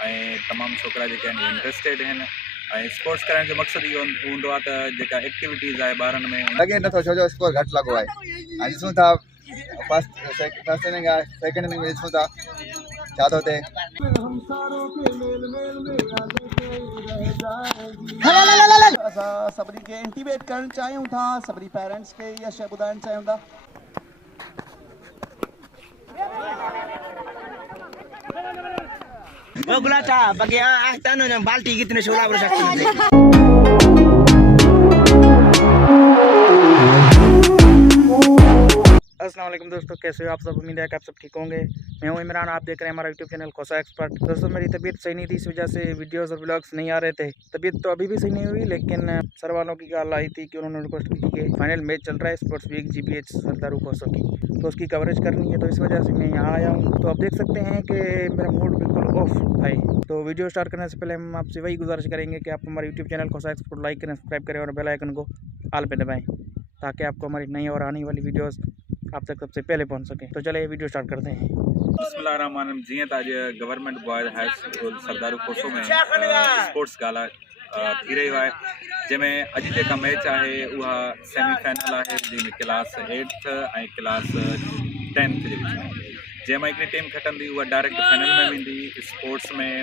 तमाम छोकरा जो इंटरेस्टेड हैं स्पोर्ट्स करण जो मकसद ही हूंदो आहे त एक्टिविटीज़ है ॿारनि में लगे नथो छो जो स्कोर घट लगो है। ॾिसूं था फर्स्ट इनिंग आहे, सेकंड इनिंग में ॾिसूं था छा थो थिए। असां सभिनी खे इंटीमेट करणु चाहियूं था, सभिनी पेरेंट्स खे इहा शइ ॿुधाइणु चाहियूं था। वो गुलाचा बगे आता ना बाल्टी कितने शोला बरस अस्सलाम वालेकुम दोस्तों, कैसे हो आप सब? उम्मीद है कि आप सब ठीक होंगे। मैं हूं इमरान, आप देख रहे हैं हमारा यूट्यूब चैनल कोसा एक्सपर्ट। दोस्तों मेरी तबीयत सही नहीं थी, इस वजह से वीडियोस और व्लॉग्स नहीं आ रहे थे। तबीयत तो अभी भी सही नहीं हुई, लेकिन सर वालों की कॉल आई थी कि उन्होंने रिक्वेस्ट की थी कि फाइनल मैच चल रहा है स्पोर्ट्स वीक GPH सरदारू कोसो की, तो उसकी कवरेज करनी है, तो इस वजह से मैं यहाँ आया हूँ। तो आप देख सकते हैं कि मेरा मूड बिल्कुल ऑफ है। तो वीडियो स्टार्ट करने से पहले हम आपसे वही गुजारिश करेंगे कि आप हमारे यूट्यूब चैनल कोसा एक्सपर्ट लाइक करें, सब्सक्राइब करें और बेल आइकन को ऑल पे दबाएँ, ताकि आपको हमारी नई और आने वाली वीडियोस आप तक सबसे पहले पहुंच सके। तो चलिए वीडियो स्टार्ट करते हैं। बिस्मिल्लाहिर्रहमानिर्रहीम। जीअं त अॼु गवर्नमेंट बॉयज़ हाई स्कूल सरदारू कोसो में स्पोर्ट्स गाला थी रही है, जैमें अॼु जेका मैच है उहा सेमीफाइनल है, जंहिंमें क्लास 8th ऐं क्लास 10th जे विच में जैमें हिकिड़ी टीम खटंदी उहा डायरेक्ट फाइनल में वेंदी। स्पोर्ट्स में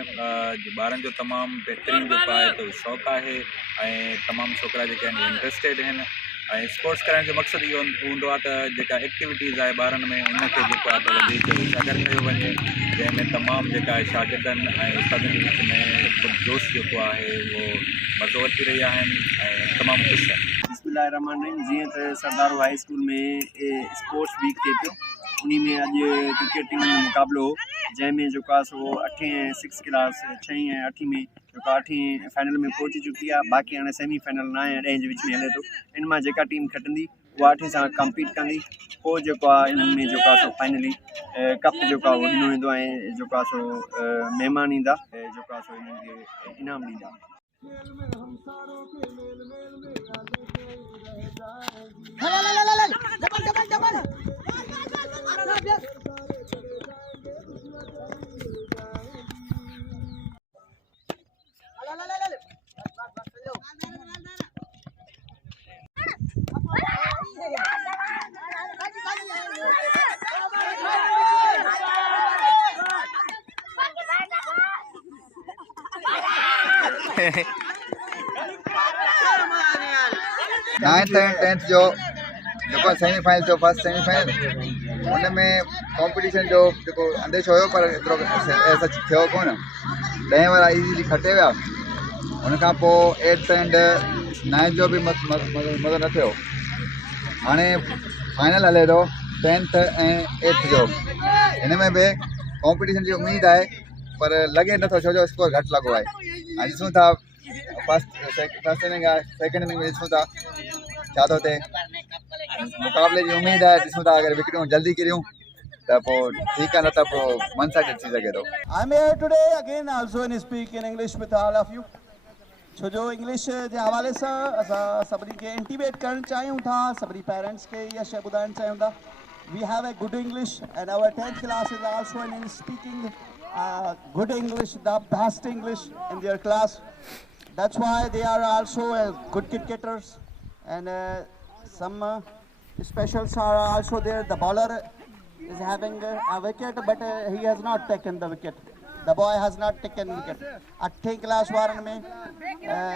ॿारनि जो तमामु बहितरीनु जेको आहे त शौक़ु आहे ऐं तमामु छोकिरा जेके आहिनि इंटरेस्टेड आहिनि स्पोर्ट्स करण जो मकसद ही हूंदो आहे त एक्टिविटीज़ है ॿारनि में उनके जेको आहे त वधीक उजागर कयो वञे, जंहिंमें तमामु जेका आहे शागिर्दनि ऐं उस्तादनि जे विच में ख़ुदजोश जेको आहे उहो मज़ो वठी रही आहिनि ऐं तमामु ख़ुशि आहिनि। बिस्मिल्लाहिर्रहमानिर्रहीम। जीअं त सरदारू हाई स्कूल में स्पोर्ट्स वीक थिए पियो, उन्हीं में अॼु क्रिकेट टीम जो मुक़ाबिलो हो, जंहिंमें जेको आहे सो 8 ऐं 6 क्लास 6 ऐं 8 में जेको 8 फाइनल में पहुची चुकी आहे। बाक़ी हाणे सेमीफाइनल 9 ऐं 10 जे विच में हले थो। इन मां जेका टीम खटंदी उहा 8 सां कम्पीट कंदी, पोइ जेको आहे इन्हनि में जेको आहे सो फाइनली कप जेको आहे उहो ॾिनो वेंदो ऐं जेको आहे सो महिमान ईंदा जेको आहे सो इन्हनि खे इनाम ॾींदा। नाइन्थ एंड 10th जो जेको सेमीफाइनल थियो, फर्स्ट सेमीफाइनल, उन में कॉम्पिटिशन जो जेको अंदेशो हुयो, पर एतिरो सच थियो कोन। 10 वारा इज़ीली खटे विया, उन खां पोइ 8th एंड 9th जो बि मज़ो न थियो। हाणे फाइनल हले थो 10th ऐं 8th जो, हिन में बि कॉम्पिटिशन जी उम्मीद आहे, पर लगे नथो छो जो स्कोर घटि लॻो आहे। हाणे ॾिसूं था फर्स्ट इनिंग आहे, सेकंड इनिंग में ॾिसूं था छा थो थिए। मुक़ाबले जी उम्मीद आहे, ॾिसूं था अगरि विकटियूं जल्दी किरियूं त पोइ ठीकु आहे, न त पोइ वन साइडेड थी सघे थो। I am here today again also in speak in English with all of you, छो जो इंग्लिश जे हवाले सां असां सभिनी खे इंटीमेट करणु चाहियूं था, सभिनी पेरेंट्स खे इहा शइ ॿुधाइणु चाहियूं था। We have a good English and our 10th class is also in speaking good English, the best English in their class. That's why they are also good cricketers, and some specials are also there. The bowler is having a wicket, but he has not taken the wicket. The boy has not taken wicket. 8th class वारनि में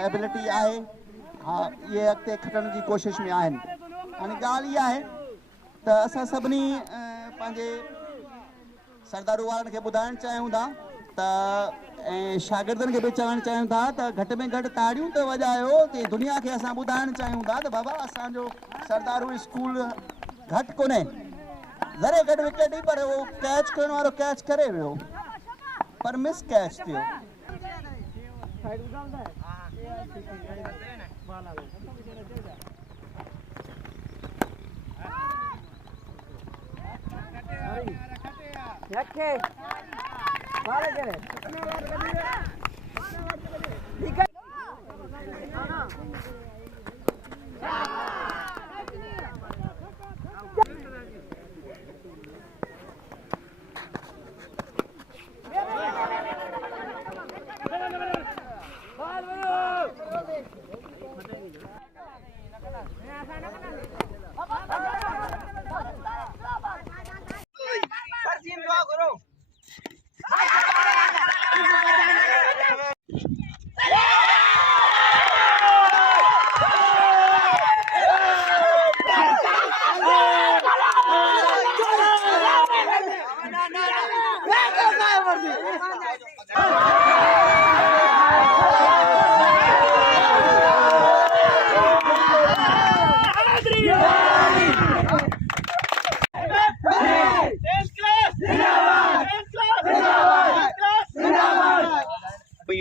ability आहे, हाँ ये अॻिते खटण जी कोशिश में आहिनि। हाणे ॻाल्हि इहा आहे त असां सभिनी पंहिंजे सरदारू वारनि खे ॿुधाइणु चाहियूं था त ऐं शागिर्दनि खे बि चवणु चाहियूं था त घटि में घटि ताड़ियूं त वॼायो, ते दुनिया खे असां ॿुधाइणु चाहियूं था त बाबा असांजो सरदारू स्कूल घटि कोन्हे। ज़रे घटि विकेट ई, पर उहो कैच करण वारो कैच करे वियो, पर मिस कैच थियो।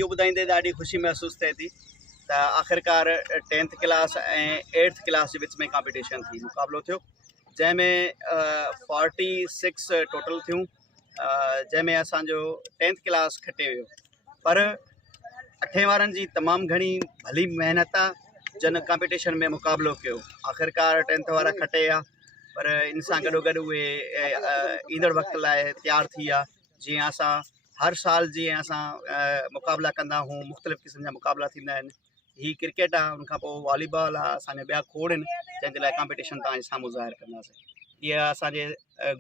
इहो ॿुधाईंदे ॾाढी ख़ुशी महसूसु थिए थी त आख़िरकार 10th क्लास ऐं 8th क्लास जे विच में कॉम्पिटिशन थी मुक़ाबिलो थियो जंहिंमें 46 टोटल थियूं जंहिंमें असांजो 10th क्लास खटे वियो पर 8 वारनि जी तमामु घणी भली महिनत आहे जन कॉम्पिटिशन में मुक़ाबिलो कयो आख़िरकार 10th वारा खटे विया पर इन सां गॾोगॾु उहे ईंदड़ वक़्त लाइ तयारु थी विया जीअं असां हर साल जीअं असां मुक़ाबिला कंदा आहियूं मुख़्तलिफ़ क़िस्म जा मुक़ाबिला थींदा आहिनि ही क्रिकेट आहे उनखां पोइ वॉलीबॉल आहे असांजा ॿिया खोड़ आहिनि जंहिंजे लाइ कॉम्पिटिशन तव्हांजे साम्हूं ज़ाहिर कंदासीं इहा असांजे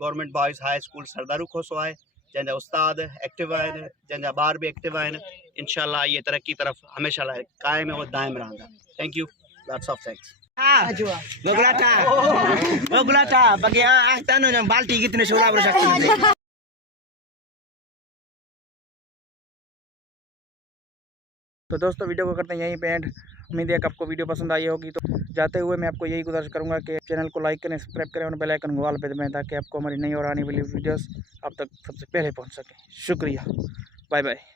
government boys high school Sardaru Khoso आहे जंहिंजा उस्ताद एक्टिव आहिनि जंहिंजा ॿार बि एक्टिव आहिनि इंशाअल्लाह इहे तरक़ी तरफ़ हमेशह लाइ क़ाइम व दाइम रहंदा thank you lots of thanks bagi tanah yang balti gitu nih sudah bersakti. तो दोस्तों वीडियो को करते हैं यहीं पे एंड। उम्मीद है कि आपको वीडियो पसंद आई होगी। तो जाते हुए मैं आपको यही गुजारिश करूंगा कि चैनल को लाइक करें, सब्सक्राइब करें और बेल आइकन को ऑल पे दबाएं ताकि आपको हमारी नई और आने वाली वीडियोस आप तक सबसे पहले पहुंच सके। शुक्रिया, बाय बाय।